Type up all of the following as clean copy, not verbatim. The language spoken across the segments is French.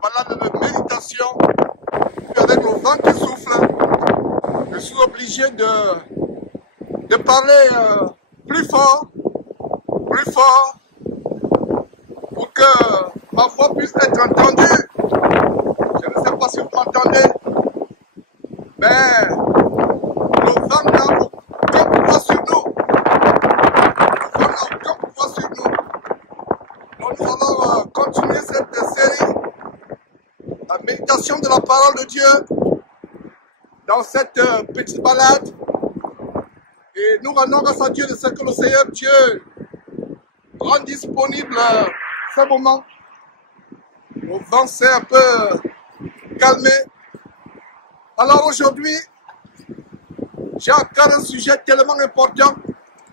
balade de méditation, puis avec le vent qui souffle, je suis obligé de parler plus fort, pour que ma voix puisse être entendue. Je ne sais pas si vous m'entendez, mais le vent n'a aucun pouvoir sur nous. Le vent n'a aucun pouvoir sur nous. Donc nous allons continuer cette série, la méditation de la parole de Dieu, dans cette petite balade. Et nous rendons grâce à Dieu de ce que le Seigneur Dieu rend disponible ce moment. Le vent s'est un peu calmé. Alors aujourd'hui, j'ai encore un sujet tellement important.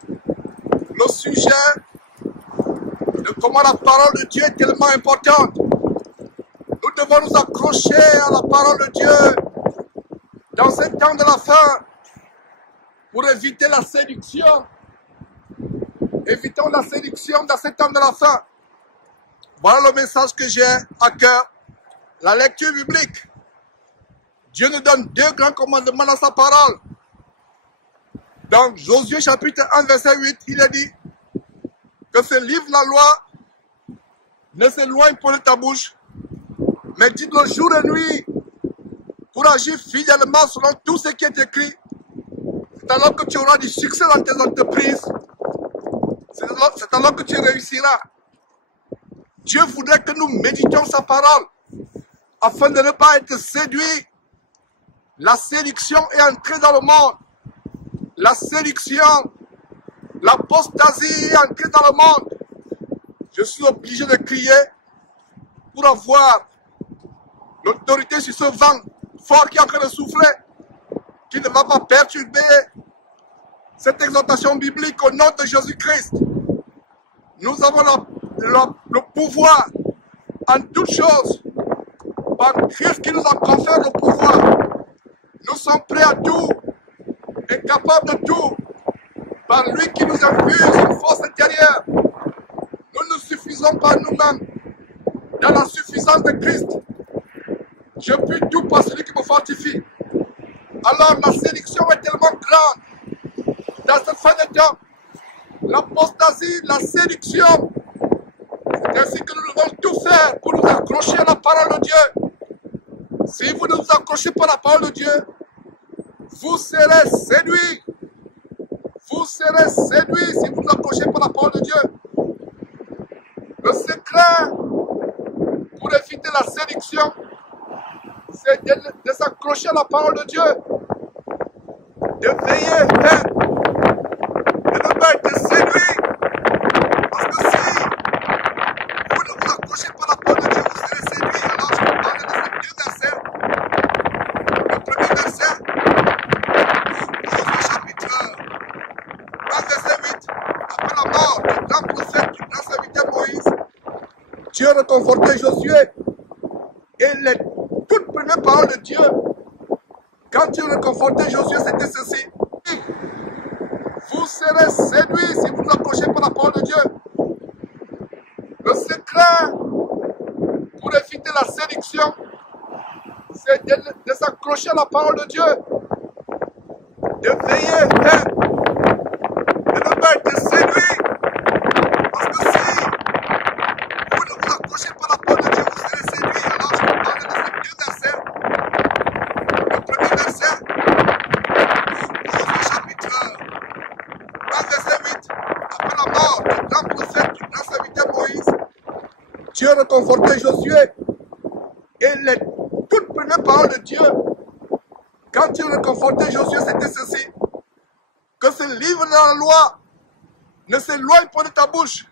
Le sujet de comment la parole de Dieu est tellement importante. Nous devons nous accrocher à la parole de Dieu dans ce temps de la fin pour éviter la séduction. Évitons la séduction dans ce temps de la fin. Voilà le message que j'ai à cœur. La lecture biblique. Dieu nous donne deux grands commandements dans sa parole. Dans Josué chapitre 1 verset 8, il est dit que ce livre, la loi, ne s'éloigne pas de ta bouche, mais dis-le jour et nuit pour agir fidèlement selon tout ce qui est écrit. C'est alors que tu auras du succès dans tes entreprises. C'est alors que tu réussiras. Dieu voudrait que nous méditions sa parole afin de ne pas être séduits. La séduction est entrée dans le monde. La séduction, l'apostasie est entrée dans le monde. Je suis obligé de crier pour avoir l'autorité sur ce vent fort qui est en train de souffler, qui ne va pas perturber cette exhortation biblique au nom de Jésus-Christ. Nous avons le pouvoir en toutes choses par Christ qui nous a conféré le pouvoir. Nous sommes prêts à tout et capables de tout par lui qui nous infuse une force intérieure. Nous ne suffisons pas nous-mêmes. Dans la suffisance de Christ, je puis tout par celui qui me fortifie. Alors la séduction est tellement grande dans cette fin de temps. L'apostasie, la séduction. C'est ainsi que nous devons tout faire pour nous accrocher à la parole de Dieu. Si vous ne vous accrochez pas à la parole de Dieu, vous serez séduits. Vous serez séduits si vous ne vous accrochez pas à la parole de Dieu. Le secret pour éviter la séduction, c'est de s'accrocher à la parole de Dieu. De veiller, de ne pas être séduit. Parce que si vous ne vous accrochez pas à la parole de Dieu, vous serez séduit. Alors je vous parle de ces deux versets. Le premier verset, Josué chapitre 1 verset 8. Après la mort du grand prophète, du grand serviteur Moïse, Dieu réconfortait Josué. Et les toutes premières paroles de Dieu, quand Dieu réconfortait Josué, c'était ceci. Vous serez séduits si vous ne vous accrochez pas à la parole de Dieu. Le secret pour éviter la séduction, c'est de s'accrocher à la parole de Dieu. De veiller, de ne pas être séduit. Parce que si vous ne vous accrochez pas à la parole de Dieu, vous serez séduit. Alors je vous parle de ces deux versets. Le premier verset, Josué chapitre 1 verset 8. Après la mort du grand prophète, du grand serviteur Moïse, Dieu réconfortait Josué. Et les toutes premières paroles de Dieu, quand Dieu réconfortait Josué, c'était ceci. Que ce livre de la loi ne s'éloigne pas de ta bouche,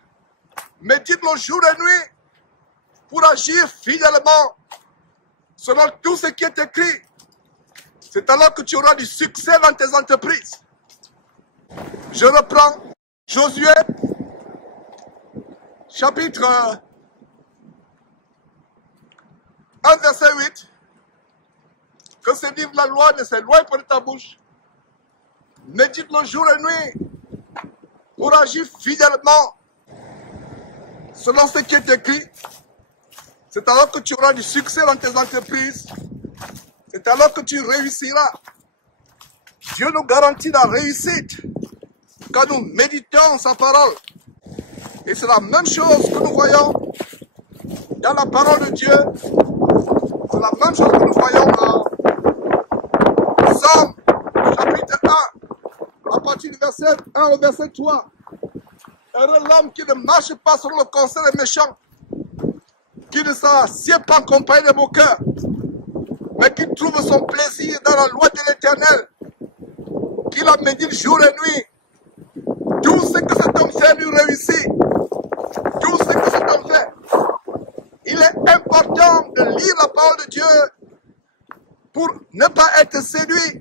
mais dis-le jour et nuit pour agir fidèlement selon tout ce qui est écrit. C'est alors que tu auras du succès dans tes entreprises. Je reprends Josué, chapitre 1, verset 8. Que ce livre de la loi ne s'éloigne pas de ta bouche. Médite-le jour et nuit pour agir fidèlement selon ce qui est écrit. C'est alors que tu auras du succès dans tes entreprises. C'est alors que tu réussiras. Dieu nous garantit la réussite quand nous méditons sa parole. Et c'est la même chose que nous voyons dans la parole de Dieu. C'est la même chose que nous voyons dans Psaume chapitre 1, à partir du verset 1 au verset 3. Heureux l'homme qui ne marche pas selon le conseil des méchants, qui ne s'assied pas en compagnie des moqueurs, mais qui trouve son plaisir dans la loi de l'Éternel, qui la médite jour et nuit. Tout ce que cet homme fait lui réussit. Tout ce que cet homme fait. Il est important de lire la parole de Dieu pour ne pas être séduit.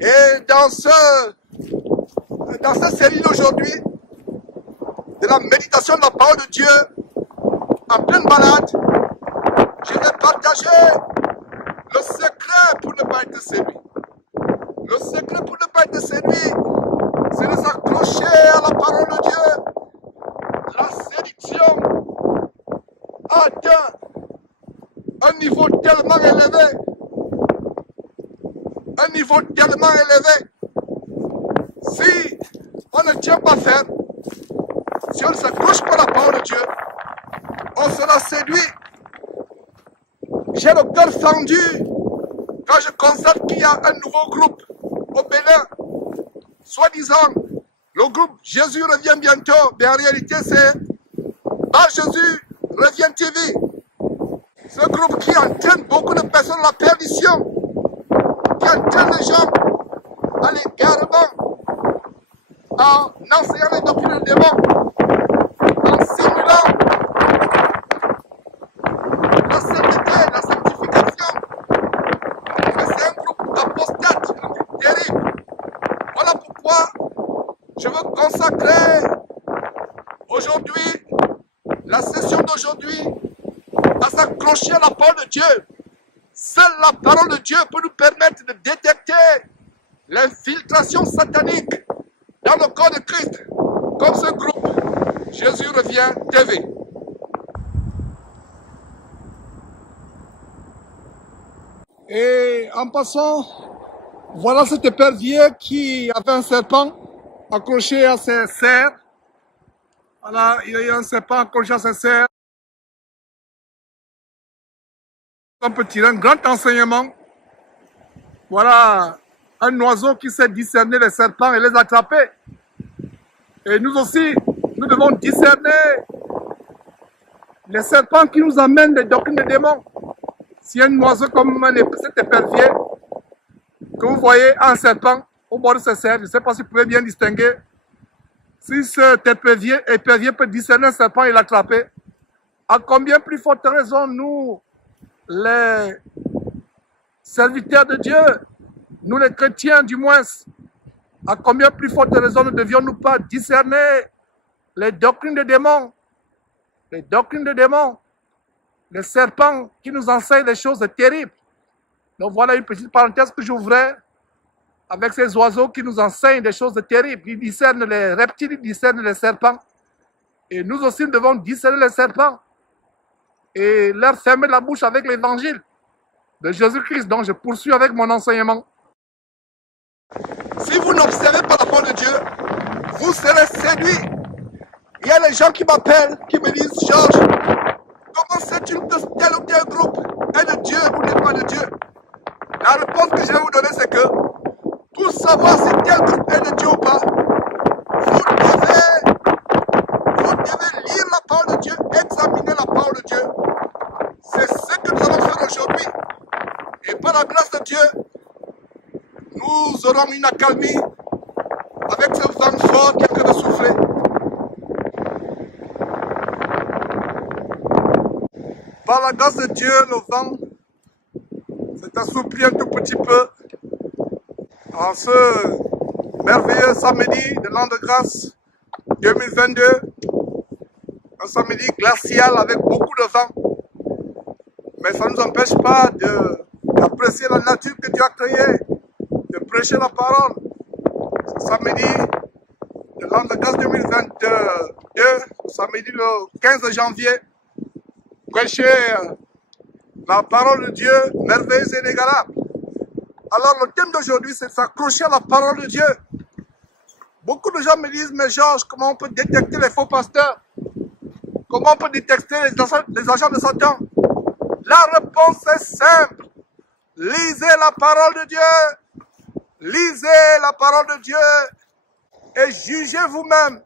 Et dans cette série d'aujourd'hui, de la méditation de la parole de Dieu, en pleine balade, je vais partager le secret pour ne pas être séduit. Le secret pour ne pas être séduit, c'est de s'accrocher à la parole de Dieu. La séduction atteint un niveau tellement élevé. Un niveau tellement élevé. Si on ne tient pas ferme, si on ne s'accroche pas à la parole de Dieu, on sera séduit. J'ai le cœur fendu quand je constate qu'il y a un nouveau groupe au Bénin, soi-disant, le groupe Jésus revient bientôt, mais en réalité c'est Bar Jésus revient TV. Ce groupe qui entraîne beaucoup de personnes à la perdition, qui entraîne les gens à l'égarement, en enseignant les doctrines de démons, en simulant la sainteté, la sanctification. Mais c'est un groupe apostate, un groupe terrible. Voilà pourquoi je veux consacrer aujourd'hui, la session d'aujourd'hui, à s'accrocher à la parole de Dieu. Seule la parole de Dieu peut nous permettre de détecter l'infiltration satanique dans le corps de Christ, comme ce groupe Jésus revient TV. Et en passant, voilà cet épervier qui avait un serpent accroché à ses serres. Voilà, il y a eu un serpent accroché à ses serres. On peut tirer un grand enseignement. Voilà un oiseau qui sait discerner les serpents et les attraper. Et nous aussi, nous devons discerner les serpents qui nous amènent des doctrines de démons. Si un oiseau comme cet épervier, que vous voyez un serpent au bord de ses serres, je ne sais pas si vous pouvez bien distinguer. Si cet épervier peut discerner un serpent et l'attraper, à combien plus forte raison nous, les serviteurs de Dieu, nous les chrétiens du moins, à combien plus forte raison ne devions-nous pas discerner les doctrines de démons, les doctrines de démons, les serpents qui nous enseignent des choses terribles. Donc voilà une petite parenthèse que j'ouvrais avec ces oiseaux qui nous enseignent des choses terribles. Ils discernent les reptiles, ils discernent les serpents. Et nous aussi, nous devons discerner les serpents et leur fermer la bouche avec l'évangile de Jésus-Christ. Donc je poursuis avec mon enseignement. Si vous n'observez pas la parole de Dieu, vous serez séduits. Il y a des gens qui m'appellent, qui me disent, Georges, comment sais-tu que tel ou tel groupe est de Dieu ou n'est pas de Dieu? La réponse que je vais vous donner, c'est que pour savoir si tel groupe est de Dieu ou pas, vous devez lire la parole de Dieu, examiner la parole de Dieu. C'est ce que nous allons faire aujourd'hui. Et par la grâce de Dieu, nous aurons une accalmie avec ce vent fort qui est en train de souffler. Par la grâce de Dieu, le vent s'est assoupli un tout petit peu en ce merveilleux samedi de l'an de grâce 2022. Un samedi glacial avec beaucoup de vent. Mais ça ne nous empêche pas d'apprécier la nature que Dieu a créée, de prêcher la parole. Ce samedi de l'an de grâce 2022, samedi le 15 janvier, prêcher la parole de Dieu merveilleuse et inégalable. Alors le thème d'aujourd'hui, c'est de s'accrocher à la parole de Dieu. Beaucoup de gens me disent, mais Georges, comment on peut détecter les faux pasteurs? Comment on peut détecter les agents de Satan? La réponse est simple. Lisez la parole de Dieu. Lisez la parole de Dieu et jugez vous-même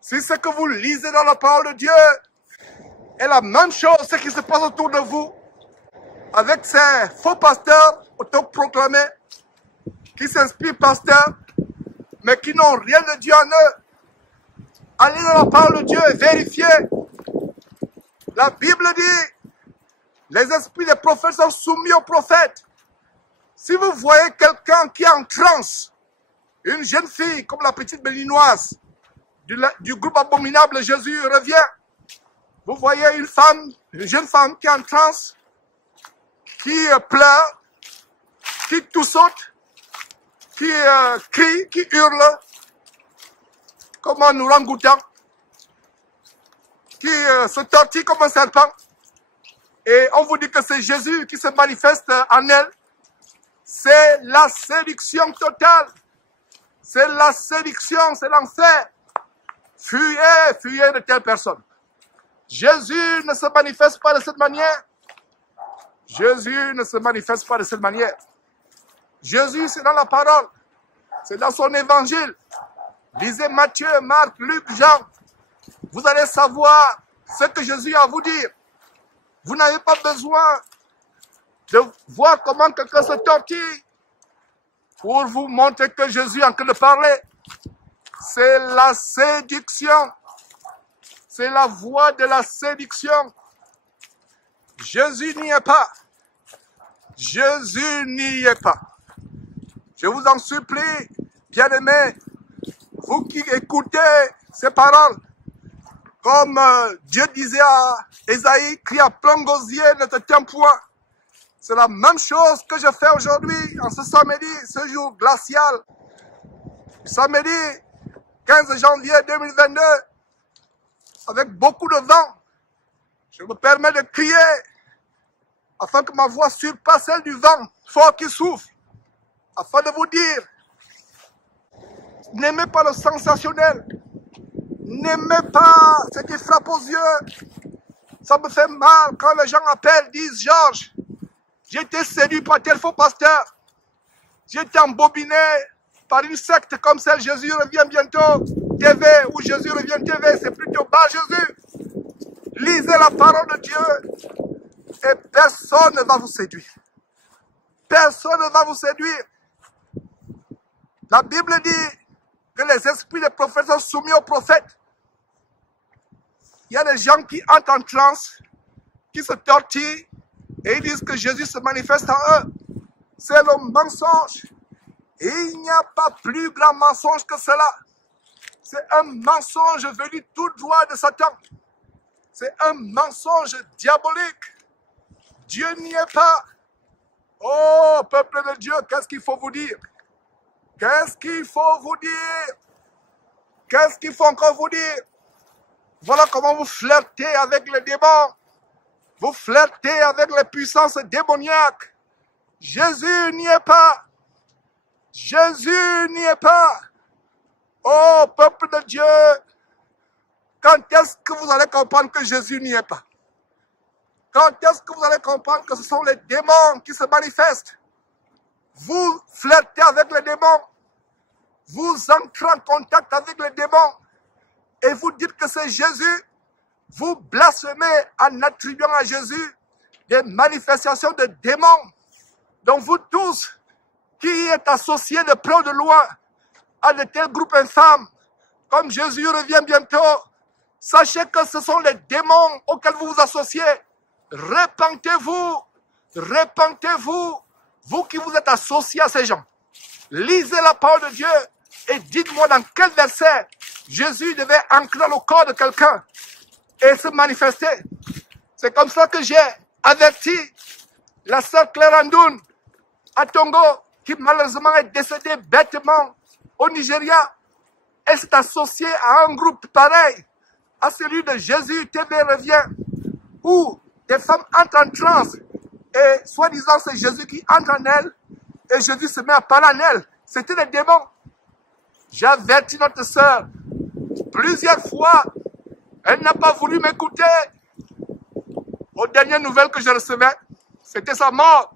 si ce que vous lisez dans la parole de Dieu est la même chose, ce qui se passe autour de vous, avec ces faux pasteurs autoproclamés qui s'inspirent pasteurs, mais qui n'ont rien de Dieu en eux. Allez dans la parole de Dieu et vérifiez. La Bible dit, les esprits des prophètes sont soumis aux prophètes. Si vous voyez quelqu'un qui est en transe, une jeune fille comme la petite béninoise du groupe abominable Jésus revient, vous voyez une jeune femme qui est en transe, qui pleure, qui toussote, qui crie, qui hurle, comme un orang-outan, qui se tortille comme un serpent. Et on vous dit que c'est Jésus qui se manifeste en elle. C'est la séduction totale. C'est la séduction, c'est l'enfer. Fuyez, fuyez de telle personne. Jésus ne se manifeste pas de cette manière. Jésus ne se manifeste pas de cette manière. Jésus, c'est dans la parole. C'est dans son évangile. Lisez Matthieu, Marc, Luc, Jean. Vous allez savoir ce que Jésus a à vous dire. Vous n'avez pas besoin de voir comment quelqu'un se tortille pour vous montrer que Jésus est en train de parler. C'est la séduction. C'est la voie de la séduction. Jésus n'y est pas. Jésus n'y est pas. Je vous en supplie, bien-aimés, vous qui écoutez ces paroles, comme Dieu disait à Ésaïe, crie à plein gosier, ne te tiens point. C'est la même chose que je fais aujourd'hui, en ce samedi, ce jour glacial. Samedi 15 janvier 2022, avec beaucoup de vent, je me permets de crier, afin que ma voix surpasse celle du vent fort qui souffle, afin de vous dire, n'aimez pas le sensationnel, n'aimez pas ce qui frappe aux yeux. Ça me fait mal quand les gens appellent, disent, Georges, j'ai été séduit par tel faux pasteur. J'ai été embobiné par une secte comme celle Jésus revient bientôt TV, ou Jésus revient TV, c'est plutôt bas Jésus. Lisez la parole de Dieu et personne ne va vous séduire. Personne ne va vous séduire. La Bible dit que les esprits des prophètes sont soumis aux prophètes. Il y a des gens qui entrent en transe, qui se tortillent et ils disent que Jésus se manifeste en eux. C'est le mensonge. Et il n'y a pas plus grand mensonge que cela. C'est un mensonge venu tout droit de Satan. C'est un mensonge diabolique. Dieu n'y est pas. Oh, peuple de Dieu, qu'est-ce qu'il faut vous dire? Qu'est-ce qu'il faut vous dire? Qu'est-ce qu'il faut encore vous dire? Voilà comment vous flirtez avec les démons. Vous flirtez avec les puissances démoniaques. Jésus n'y est pas. Jésus n'y est pas. Oh, peuple de Dieu, quand est-ce que vous allez comprendre que Jésus n'y est pas? Quand est-ce que vous allez comprendre que ce sont les démons qui se manifestent? Vous flirtez avec les démons. Vous entrez en contact avec les démons. Et vous dites que c'est Jésus. Vous blasphémez en attribuant à Jésus des manifestations de démons. Donc vous tous, qui êtes associés de près ou de loin à de tels groupes infâmes, comme Jésus revient bientôt, sachez que ce sont les démons auxquels vous vous associez. Repentez-vous, repentez-vous, vous qui vous êtes associés à ces gens. Lisez la parole de Dieu et dites-moi dans quel verset Jésus devait entrer dans le corps de quelqu'un et se manifester. C'est comme ça que j'ai averti la sœur Claire Andoun à Tongo, qui malheureusement est décédée bêtement au Nigeria. Elle s'est associée à un groupe pareil à celui de Jésus TV revient, où des femmes entrent en transe et soi-disant c'est Jésus qui entre en elles et Jésus se met à parler en elles. C'était les démons. J'ai averti notre sœur plusieurs fois. Elle n'a pas voulu m'écouter. Aux dernières nouvelles que je recevais, c'était sa mort.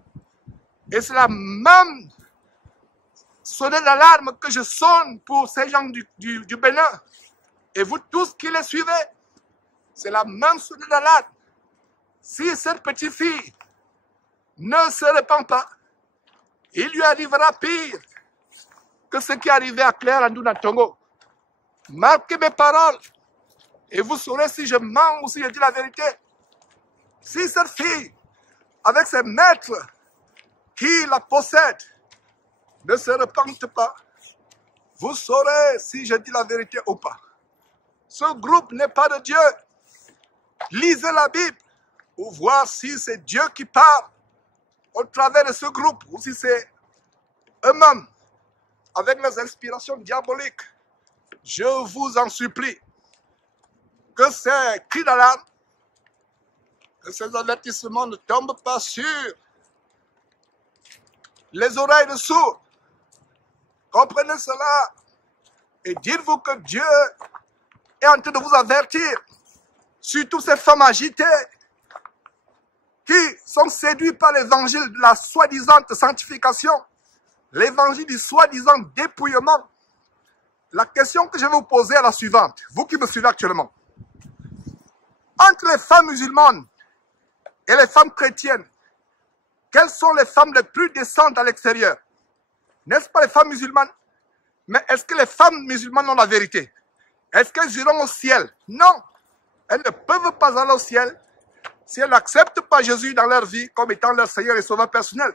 Et c'est la même sonnette d'alarme que je sonne pour ces gens du Bénin. Et vous tous qui les suivez, c'est la même sonnette d'alarme. Si cette petite fille ne se répand pas, il lui arrivera pire que ce qui est arrivé à Claire Andouna Tongo. Marquez mes paroles et vous saurez si je mens ou si je dis la vérité. Si cette fille, avec ses maîtres qui la possèdent, ne se repentent pas, vous saurez si je dis la vérité ou pas. Ce groupe n'est pas de Dieu. Lisez la Bible pour voir si c'est Dieu qui parle au travers de ce groupe ou si c'est eux-mêmes avec les inspirations diaboliques. Je vous en supplie que ces cris d'alarme, que ces avertissements ne tombent pas sur les oreilles de sourds. Comprenez cela et dites-vous que Dieu est en train de vous avertir, surtout ces femmes agitées qui sont séduites par l'évangile de la soi-disant sanctification, l'évangile du soi-disant dépouillement. La question que je vais vous poser est la suivante, vous qui me suivez actuellement. Entre les femmes musulmanes et les femmes chrétiennes, quelles sont les femmes les plus décentes à l'extérieur? N'est-ce pas les femmes musulmanes? Mais est-ce que les femmes musulmanes ont la vérité? Est-ce qu'elles iront au ciel? Non. Elles ne peuvent pas aller au ciel si elles n'acceptent pas Jésus dans leur vie comme étant leur Seigneur et Sauveur personnel.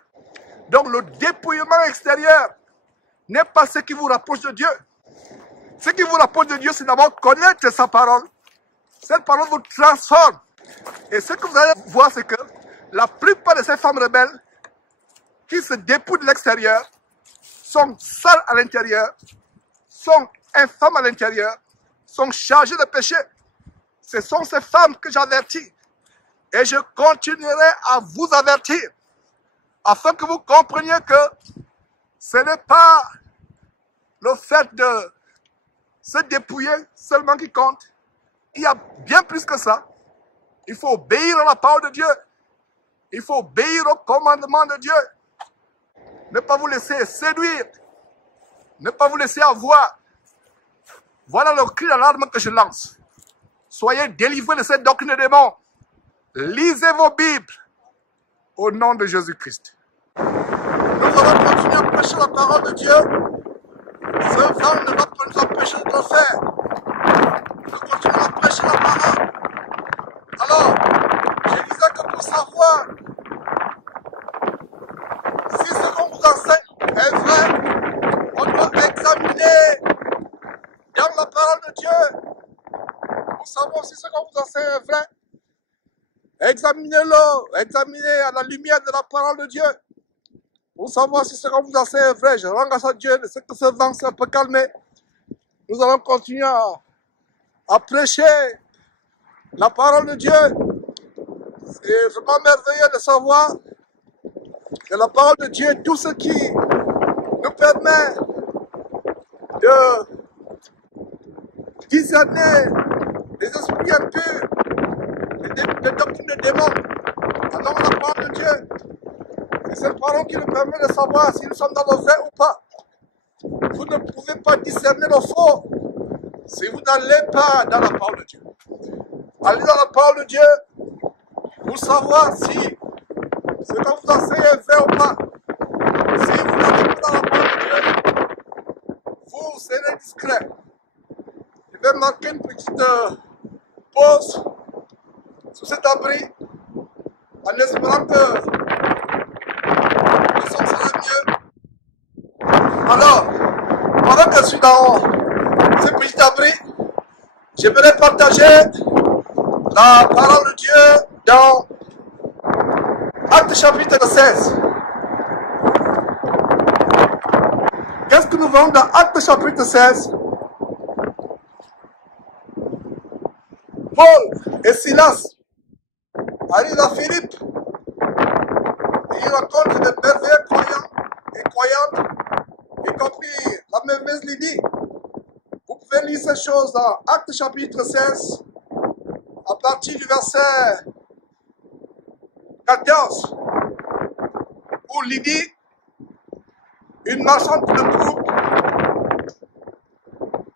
Donc le dépouillement extérieur n'est pas ce qui vous rapproche de Dieu. Ce qui vous rapproche de Dieu, c'est d'abord connaître sa parole. Cette parole vous transforme. Et ce que vous allez voir, c'est que la plupart de ces femmes rebelles qui se dépouillent de l'extérieur sont sales à l'intérieur, sont infâmes à l'intérieur, sont chargées de péché. Ce sont ces femmes que j'avertis. Et je continuerai à vous avertir afin que vous compreniez que ce n'est pas le fait de se dépouiller seulement qui compte. Il y a bien plus que ça. Il faut obéir à la parole de Dieu. Il faut obéir au commandement de Dieu. Ne pas vous laisser séduire. Ne pas vous laisser avoir. Voilà le cri d'alarme que je lance. Soyez délivrés de cette doctrine de démons. Lisez vos Bibles au nom de Jésus-Christ. Nous allons continuer à prêcher la parole de Dieu. Ce vent ne va pas nous empêcher de le faire. Nous continuons à prêcher la parole. Alors, je disais que pour savoir si ce qu'on vous enseigne est vrai, on doit examiner dans la parole de Dieu. Pour savoir si ce qu'on vous enseigne est vrai, examinez-le, examinez à la lumière de la parole de Dieu. Pour savoir si ce qu'on vous enseigne est vrai, je rends grâce à Dieu de ce que ce vent s'est un peu calmé. Nous allons continuer à prêcher la parole de Dieu. C'est vraiment merveilleux de savoir que la parole de Dieu est tout ce qui nous permet de discerner les esprits impurs, les doctrines de démons. Alors la parole de Dieu, c'est cette parole qui nous permet de savoir si nous sommes dans le vrai ou pas. Vous ne pouvez pas discerner le faux si vous n'allez pas dans la parole de Dieu. Allez dans la parole de Dieu pour savoir si ce qu'on vous enseigne est vrai ou pas. Si vous n'allez pas dans la parole de Dieu, vous serez discret. Je vais marquer une petite pause sous cet abri en espérant que le son sera mieux. Alors, pendant que je suis dans ce petit abri, j'aimerais partager la parole de Dieu dans Actes chapitre 16. Qu'est-ce que nous voyons dans Actes chapitre 16? Paul et Silas arrive à Philippe. Et il rencontre de merveilleux croyants et croyantes, y compris la merveilleuse Lydie. Vous pouvez lire ces choses dans Actes chapitre 16, à partir du verset 14, où Lydie, une marchande de troupe,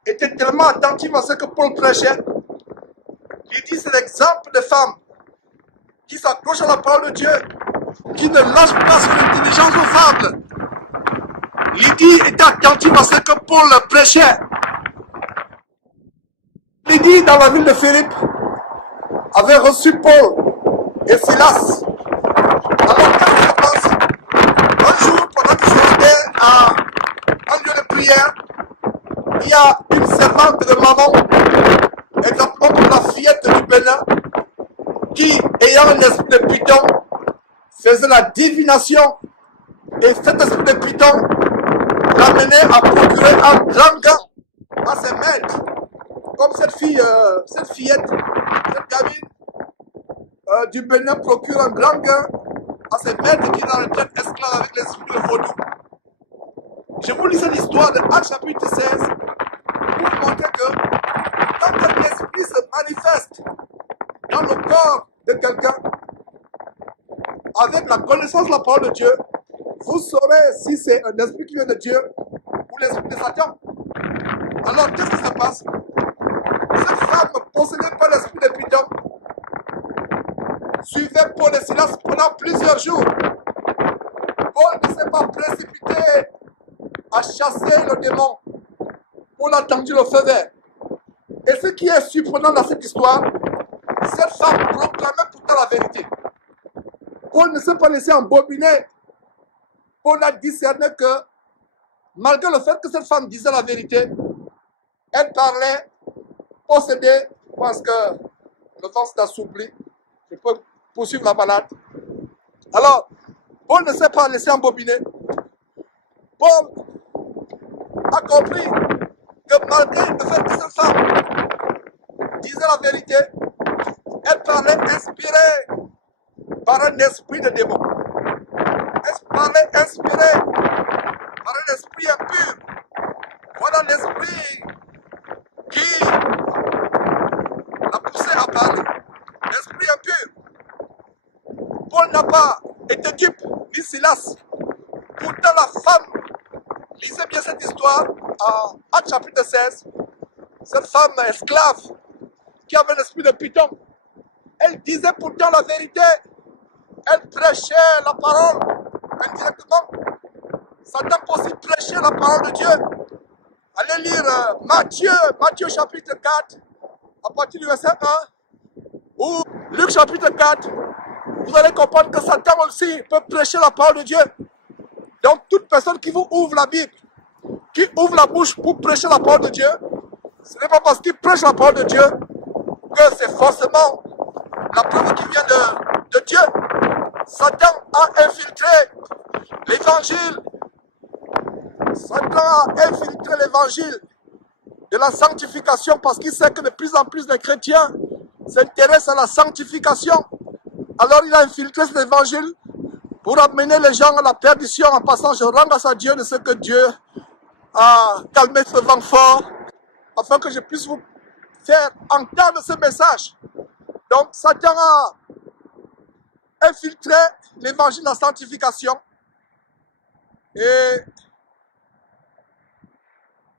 était tellement attentive à ce que Paul prêchait. Lydie, c'est l'exemple de femme qui s'accroche à la parole de Dieu, qui ne lâche pas son intelligence aux fables. Lydie était attentive à ce que Paul prêchait. Lydie, dans la ville de Philippe, avait reçu Paul et Silas. Alors, qu'est-ce qui se passe? Un jour, pendant que je étais à un lieu de prière, il y a une servante de maman, exactement comme la fillette du Bénin, qui, ayant un esprit de python, faisait la divination. Et cet esprit de python l'amenait à procurer un grand gain à ses maîtres. Comme cette fillette, cette gamine du Bénin procure un grand gain à ses maîtres qui est dans le traite esclave avec l'esprit de vaudou. Je vous lis cette histoire de Actes chapitre 16 pour vous montrer que quand un esprit se manifeste dans le corps de quelqu'un, avec la connaissance de la parole de Dieu, vous saurez si c'est un esprit qui vient de Dieu ou l'esprit de Satan. Alors, qu'est-ce qui se passe? Cette femme possédée par l'esprit de python suivait Paul et Silas pendant plusieurs jours. Paul ne s'est pas précipité à chasser le démon. Paul a tendu le feu vert. Et ce qui est surprenant dans cette histoire, cette femme proclamait pourtant la vérité. Paul ne s'est pas laissé embobiner. Paul a discerné que, malgré le fait que cette femme disait la vérité, elle parlait possédée parce que le vent s'est assoupli. Je peux poursuivre la balade. Alors, Paul ne s'est pas laissé embobiner. Paul a compris que malgré le fait que cette femme disait la vérité, elle parlait inspirée par un esprit de démon. Elle parlait inspirée par un esprit impur. Voilà l'esprit qui l'a poussé à parler. L'esprit impur. Paul n'a pas été dupe, ni Silas. Pourtant la femme, lisez bien cette histoire, en Actes chapitre 16, cette femme esclave qui avait l'esprit de python, elle disait pourtant la vérité, elle prêchait la parole indirectement. Satan peut aussi prêcher la parole de Dieu. Allez lire Matthieu chapitre 4, à partir du verset 1, ou Luc chapitre 4, vous allez comprendre que Satan aussi peut prêcher la parole de Dieu. Donc toute personne qui vous ouvre la Bible, qui ouvre la bouche pour prêcher la parole de Dieu, ce n'est pas parce qu'il prêche la parole de Dieu que c'est forcément la preuve qui vient de Dieu. Satan a infiltré l'évangile. Satan a infiltré l'évangile de la sanctification parce qu'il sait que de plus en plus de chrétiens s'intéressent à la sanctification. Alors il a infiltré cet évangile pour amener les gens à la perdition en passant je rends grâce à Dieu de ce que Dieu a calmé ce vent fort afin que je puisse vous faire entendre ce message. Donc Satan a infiltré l'évangile de la sanctification et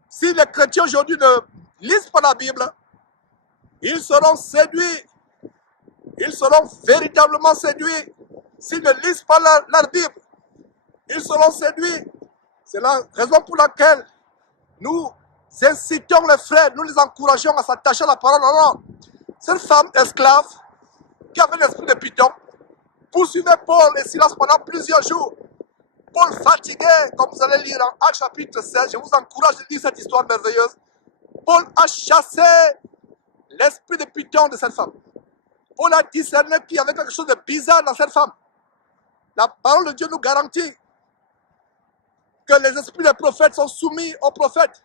si les chrétiens aujourd'hui ne lisent pas la Bible, ils seront séduits. Ils seront véritablement séduits. S'ils ne lisent pas leur Bible, ils seront séduits. C'est la raison pour laquelle nous incitons les frères, nous les encourageons à s'attacher à la parole. Alors, cette femme esclave qui avait l'esprit de python poursuivait Paul et Silas pendant plusieurs jours. Paul fatigué, comme vous allez lire en Actes chapitre 16, je vous encourage de lire cette histoire merveilleuse. Paul a chassé l'esprit de python de cette femme. Paul a discerné qu'il y avait quelque chose de bizarre dans cette femme. La parole de Dieu nous garantit que les esprits des prophètes sont soumis aux prophètes.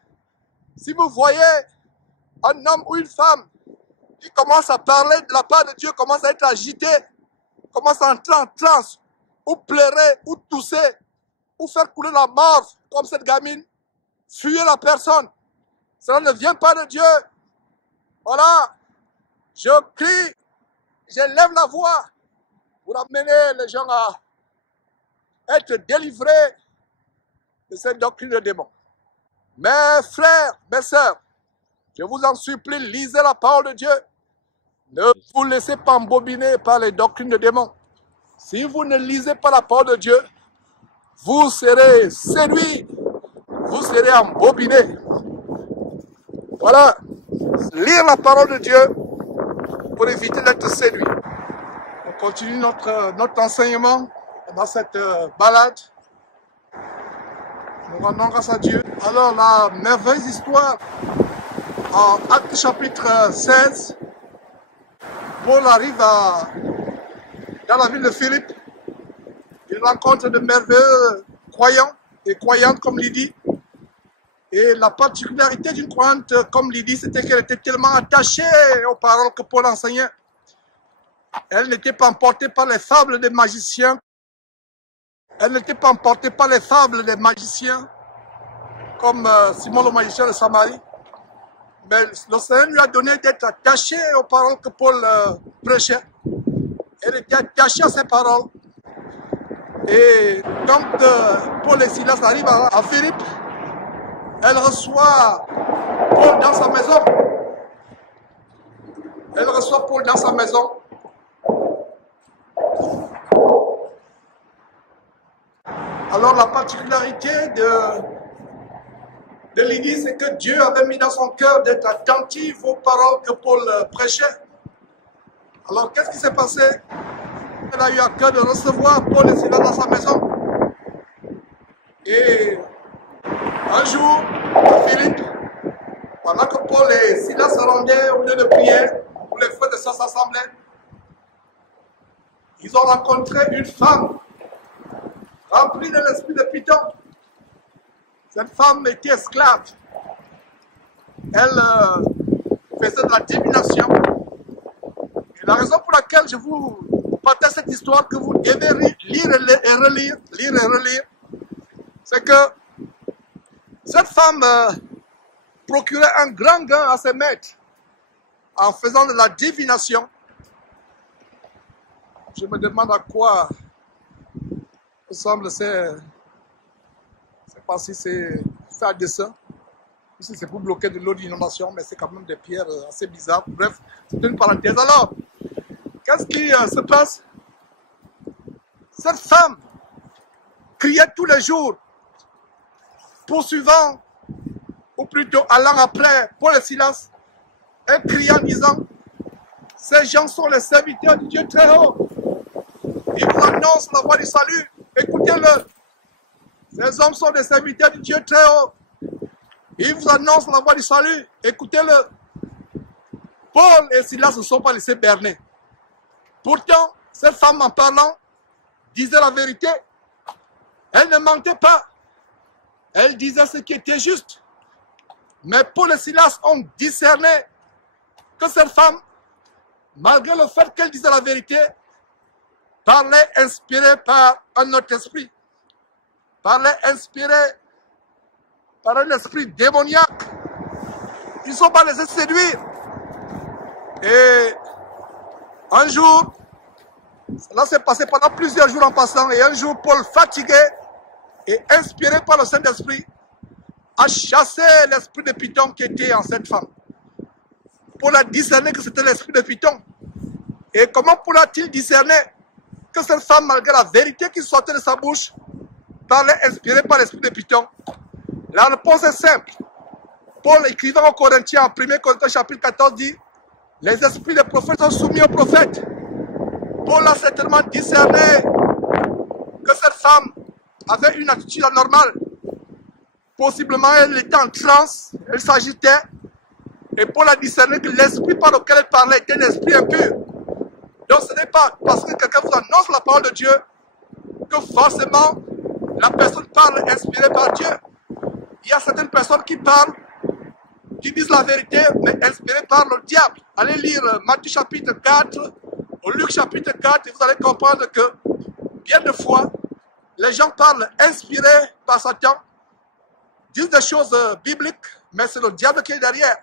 Si vous voyez un homme ou une femme qui commence à parler de la part de Dieu, commence à être agité, commence à entrer en transe, ou pleurer, ou tousser, ou faire couler la mort, comme cette gamine, fuyez la personne. Cela ne vient pas de Dieu. Voilà, je crie, j'élève la voix pour amener les gens à être délivrés de cette doctrine de démons. Mes frères, mes sœurs, je vous en supplie, lisez la parole de Dieu. Ne vous laissez pas embobiner par les doctrines de démons. Si vous ne lisez pas la parole de Dieu, vous serez séduits, vous serez embobinés. Voilà, lire la parole de Dieu pour éviter d'être séduit. On continue notre enseignement dans cette balade. Nous rendons grâce à Dieu. Alors, la merveilleuse histoire en Actes chapitre 16, Paul arrive dans la ville de Philippe. Il rencontre de merveilleux croyants et croyantes comme Lydie. Et la particularité d'une croyante comme Lydie, c'était qu'elle était tellement attachée aux paroles que Paul enseignait. Elle n'était pas emportée par les fables des magiciens. Elle n'était pas emportée par les fables des magiciens, comme Simon le magicien de Samarie. Mais le Seigneur lui a donné d'être attaché aux paroles que Paul prêchait. Elle était attachée à ces paroles. Et quand Paul et Silas arrivent à Philippe, elle reçoit Paul dans sa maison. Elle reçoit Paul dans sa maison. Alors la particularité de Lydie, c'est que Dieu avait mis dans son cœur d'être attentif aux paroles que Paul prêchait. Alors qu'est-ce qui s'est passé? Elle a eu à cœur de recevoir Paul et Silas dans sa maison. Et un jour, à Philippe, pendant que Paul et Silas se rendaient au lieu de prière, où les frères de sœurs s'assemblaient, ils ont rencontré une femme remplie de l'esprit de Python. Cette femme était esclave. Elle faisait de la divination. Et la raison pour laquelle je vous partage cette histoire que vous devez lire et relire, c'est que cette femme procurait un grand gain à ses maîtres en faisant de la divination. Je me demande à quoi ressemble ces... Je ne sais pas si c'est fait à dessein, ou si c'est pour bloquer de l'eau d'inondation, mais c'est quand même des pierres assez bizarres. Bref, c'est une parenthèse. Alors, qu'est-ce qui se passe? Cette femme criait tous les jours, poursuivant, ou plutôt allant après Paul et Silas, et criant en disant, ces gens sont les serviteurs du Dieu très haut. Ils vous annoncent la voie du salut. Écoutez-le. Ces hommes sont des serviteurs du Dieu très haut. Ils vous annoncent la voie du salut. Écoutez-le. Paul et Silas ne se sont pas laissés berner. Pourtant, cette femme en parlant disait la vérité. Elle ne mentait pas. Elle disait ce qui était juste. Mais Paul et Silas ont discerné que cette femme, malgré le fait qu'elle disait la vérité, parlait inspirée par un autre esprit. Parlait inspirée par un esprit démoniaque. Ils ne sont pas laissés séduire. Et un jour, cela s'est passé pendant plusieurs jours en passant, et un jour, Paul, fatigué et inspiré par le Saint-Esprit, a chassé l'esprit de Python qui était en cette femme. Paul a discerné que c'était l'esprit de Python. Et comment Paul a-t-il discerné que cette femme, malgré la vérité qui sortait de sa bouche, parlait inspirée par l'esprit de Python? La réponse est simple. Paul, écrivant aux Corinthiens, en 1 Corinthiens chapitre 14, dit « Les esprits des prophètes sont soumis aux prophètes ». Paul a certainement discerné que cette femme avait une attitude anormale. Possiblement, elle était en transe, elle s'agitait. Et Paul a discerné que l'esprit par lequel elle parlait était un esprit impur. Donc ce n'est pas parce que quelqu'un vous annonce la parole de Dieu que forcément la personne parle inspirée par Dieu. Il y a certaines personnes qui parlent, qui disent la vérité, mais inspirées par le diable. Allez lire Matthieu chapitre 4, Au Luc chapitre 4, vous allez comprendre que bien de fois, les gens parlent inspirés par Satan, disent des choses bibliques, mais c'est le diable qui est derrière.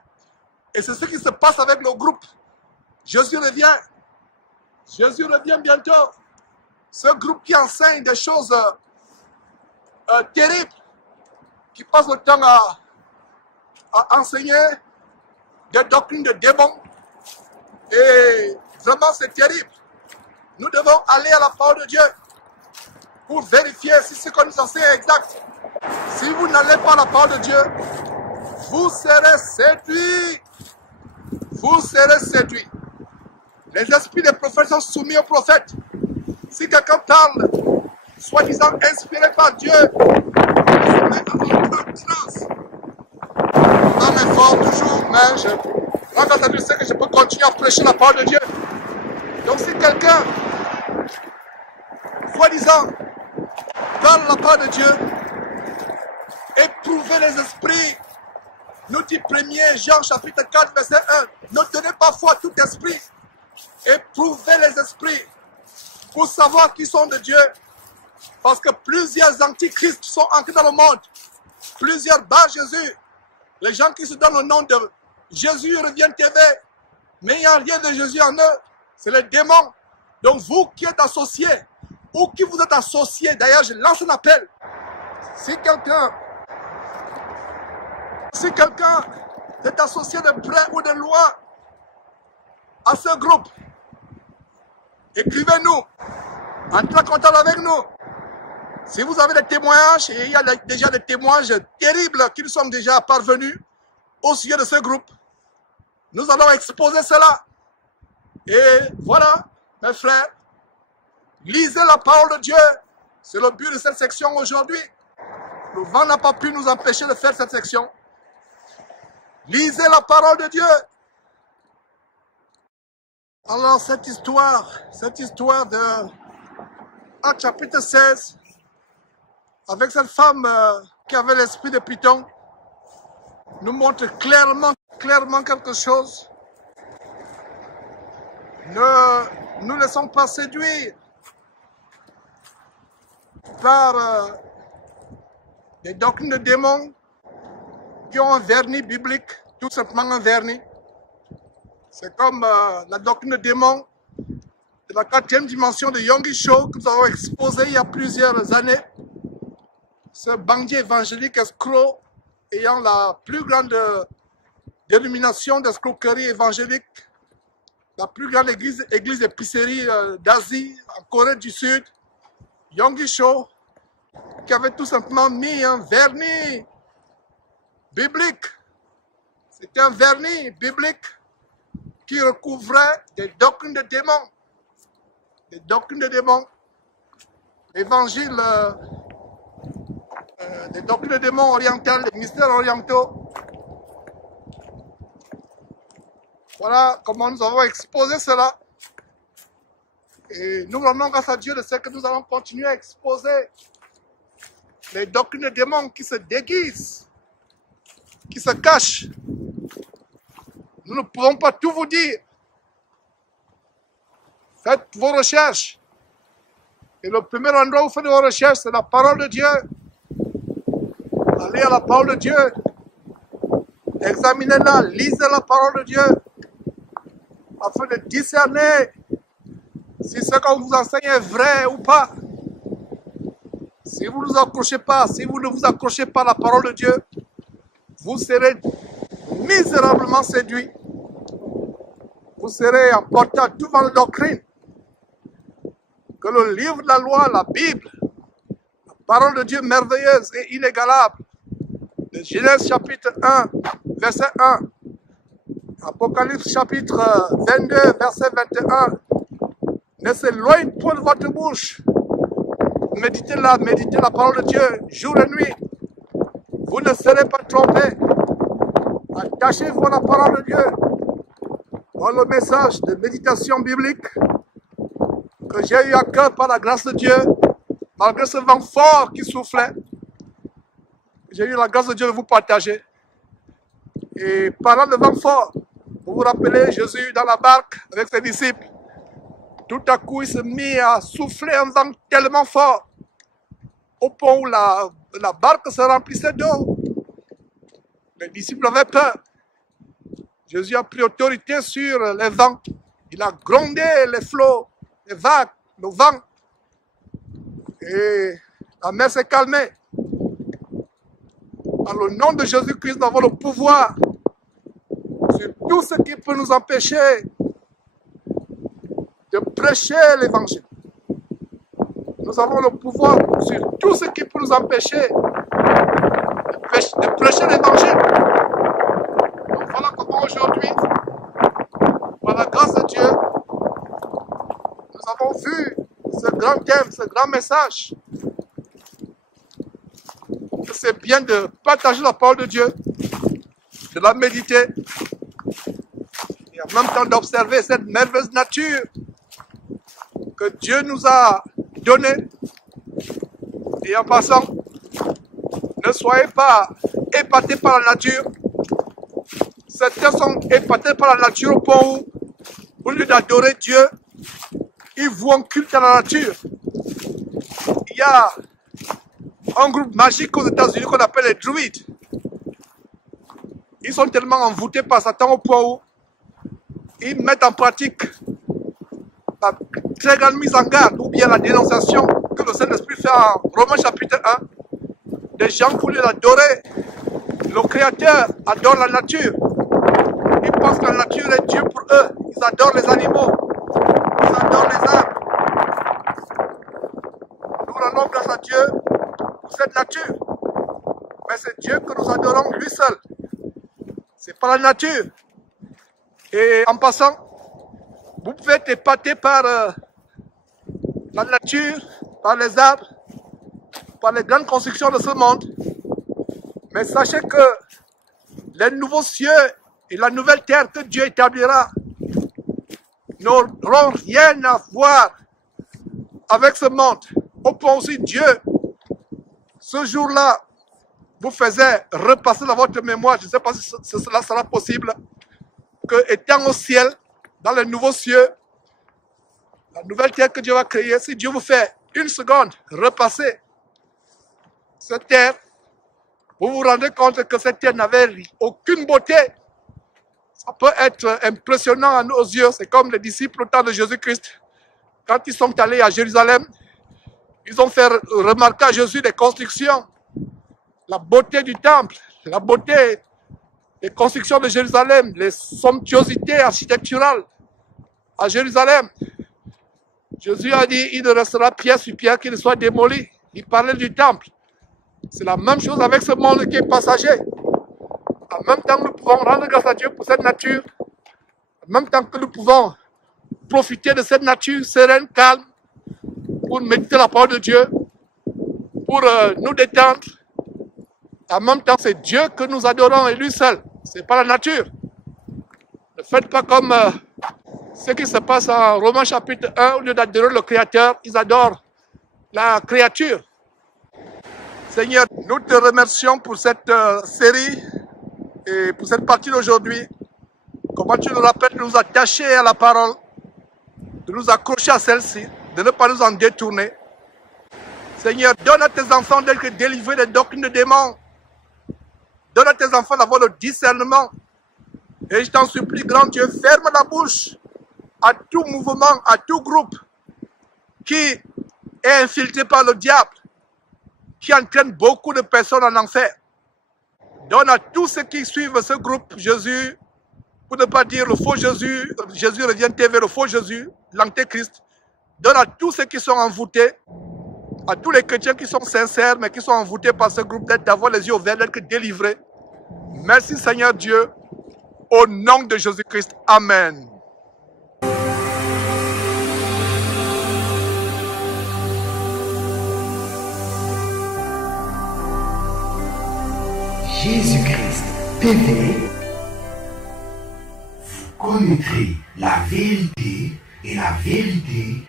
Et c'est ce qui se passe avec le groupe. Jésus revient. Jésus revient bientôt. Ce groupe qui enseigne des choses terribles, qui passe le temps à enseigner des doctrines de démons. Et vraiment, c'est terrible. Nous devons aller à la parole de Dieu pour vérifier si ce qu'on nous enseigne est exact. Si vous n'allez pas à la parole de Dieu, vous serez séduits. Vous serez séduits. Les esprits des prophètes sont soumis aux prophètes. Si quelqu'un parle, soi-disant inspiré par Dieu, il se met en trance. Dans mes formes toujours, mais je rends grâce à Dieu, c'est que je peux continuer à prêcher la parole de Dieu. Donc si quelqu'un, soi-disant, parle la parole de Dieu, éprouvez les esprits. Nous dit 1er Jean chapitre 4 verset 1. Ne tenez pas foi à tout esprit. Éprouvez les esprits pour savoir qui sont de Dieu. Parce que plusieurs antichrists sont entrés dans le monde. Plusieurs battent Jésus. Les gens qui se donnent le nom de Jésus revient TV. Mais il n'y a rien de Jésus en eux. C'est les démons. Donc vous qui êtes associés, ou qui vous êtes associés, d'ailleurs je lance un appel. Si quelqu'un est associé de près ou de loin à ce groupe, écrivez-nous, entrez en contact avec nous. Si vous avez des témoignages, et il y a déjà des témoignages terribles qui nous sont déjà parvenus au sujet de ce groupe, nous allons exposer cela. Et voilà, mes frères, lisez la parole de Dieu. C'est le but de cette section aujourd'hui. Le vent n'a pas pu nous empêcher de faire cette section. Lisez la parole de Dieu. Alors cette histoire de Actes chapitre 16, avec cette femme qui avait l'esprit de Python, nous montre clairement quelque chose. Ne nous laissons pas séduire par des doctrines de démons qui ont un vernis biblique, tout simplement un vernis. C'est comme la doctrine de démons de la 4e dimension de Yonggi Cho que nous avons exposé il y a plusieurs années. Ce bandit évangélique escroc ayant la plus grande dénomination d'escroquerie évangélique, la plus grande église épicerie d'Asie, en Corée du Sud, Yonggi Cho, qui avait tout simplement mis un vernis biblique. C'était un vernis biblique qui recouvrait des doctrines de démons. Des doctrines de démons. L'évangile, des doctrines de démons orientales, des mystères orientaux. Voilà comment nous avons exposé cela. Et nous rendons grâce à Dieu de ce que nous allons continuer à exposer les doctrines de démons qui se déguisent, qui se cachent. Nous ne pouvons pas tout vous dire. Faites vos recherches. Et le premier endroit où vous faites vos recherches, c'est la parole de Dieu. Allez à la parole de Dieu. Examinez-la, lisez la parole de Dieu. Afin de discerner si ce qu'on vous enseigne est vrai ou pas. Si vous ne vous accrochez pas, si vous ne vous accrochez pas à la parole de Dieu, vous serez misérablement séduits. Vous serez emportés à tout vent de doctrine. Que le livre de la loi, la Bible, la parole de Dieu merveilleuse et inégalable, de Genèse chapitre 1, verset 1, Apocalypse chapitre 22, verset 21, ne s'éloigne point de votre bouche. Méditez-la, méditez la parole de Dieu jour et nuit. Vous ne serez pas trompés. Attachez-vous à la parole de Dieu. Voilà le message de méditation biblique que j'ai eu à cœur par la grâce de Dieu, malgré ce vent fort qui soufflait. J'ai eu la grâce de Dieu de vous partager. Et parlant de vent fort, vous vous rappelez Jésus dans la barque avec ses disciples. Tout à coup, il se mit à souffler un vent tellement fort, au point où la barque se remplissait d'eau. Les disciples avaient peur. Jésus a pris autorité sur les vents. Il a grondé les flots, les vagues, le vent. Et la mer s'est calmée. Dans le nom de Jésus-Christ, nous avons le pouvoir sur tout ce qui peut nous empêcher de prêcher l'évangile. Nous avons le pouvoir sur tout ce qui peut nous empêcher de prêcher l'évangile. Donc voilà comment aujourd'hui, par la grâce de Dieu, nous avons vu ce grand thème, ce grand message. C'est bien de partager la parole de Dieu, de la méditer, et en même temps d'observer cette merveilleuse nature que Dieu nous a donnée. Et en passant, ne soyez pas épatés par la nature. Certains sont épatés par la nature au point où, au lieu d'adorer Dieu, ils vouent culte à la nature. Il y a un groupe magique aux États-Unis qu'on appelle les druides. Ils sont tellement envoûtés par Satan au point où ils mettent en pratique la très grande mise en garde ou bien la dénonciation que le Saint-Esprit fait en Romains chapitre 1. Des gens, au lieu d'adorer le Créateur, adorent la nature. Ils pensent que la nature est Dieu pour eux. Ils adorent les animaux. Ils adorent les arbres. Nous rendons grâce à Dieu pour cette nature. Mais c'est Dieu que nous adorons lui seul. C'est pas la nature. Et en passant, vous pouvez être épaté par la nature, par les arbres, par les grandes constructions de ce monde. Mais sachez que les nouveaux cieux et la nouvelle terre que Dieu établira n'auront rien à voir avec ce monde. Au point aussi Dieu, ce jour-là, vous faisait repasser dans votre mémoire, je ne sais pas si cela sera possible, que étant au ciel, dans les nouveaux cieux, la nouvelle terre que Dieu va créer, si Dieu vous fait une seconde repasser cette terre, vous vous rendez compte que cette terre n'avait aucune beauté. Ça peut être impressionnant à nos yeux. C'est comme les disciples au temps de Jésus-Christ. Quand ils sont allés à Jérusalem, ils ont fait remarquer à Jésus les constructions, la beauté du temple, la beauté des constructions de Jérusalem, les somptuosités architecturales à Jérusalem. Jésus a dit, il ne restera pierre sur pierre qui ne soit démoli. Il parlait du temple. C'est la même chose avec ce monde qui est passager. En même temps, nous pouvons rendre grâce à Dieu pour cette nature. En même temps que nous pouvons profiter de cette nature sereine, calme, pour méditer la parole de Dieu, pour nous détendre. En même temps, c'est Dieu que nous adorons et lui seul. Ce n'est pas la nature. Ne faites pas comme ce qui se passe en Romains chapitre 1, au lieu d'adorer le Créateur, ils adorent la créature. Seigneur, nous te remercions pour cette série et pour cette partie d'aujourd'hui. Comment tu nous rappelles de nous attacher à la parole, de nous accrocher à celle-ci, de ne pas nous en détourner. Seigneur, donne à tes enfants d'être délivrés des doctrines de démons. Donne à tes enfants d'avoir le discernement. Et je t'en supplie, grand Dieu, ferme la bouche à tout mouvement, à tout groupe qui est infiltré par le diable, qui entraîne beaucoup de personnes en enfer. Donne à tous ceux qui suivent ce groupe Jésus, pour ne pas dire le faux Jésus, Jésus revient TV, le faux Jésus, l'antéchrist. Donne à tous ceux qui sont envoûtés, à tous les chrétiens qui sont sincères, mais qui sont envoûtés par ce groupe, d'avoir les yeux ouverts, d'être délivrés. Merci Seigneur Dieu, au nom de Jésus-Christ. Amen. Jésus-Christ TV, vous connaîtrez la vérité et la vérité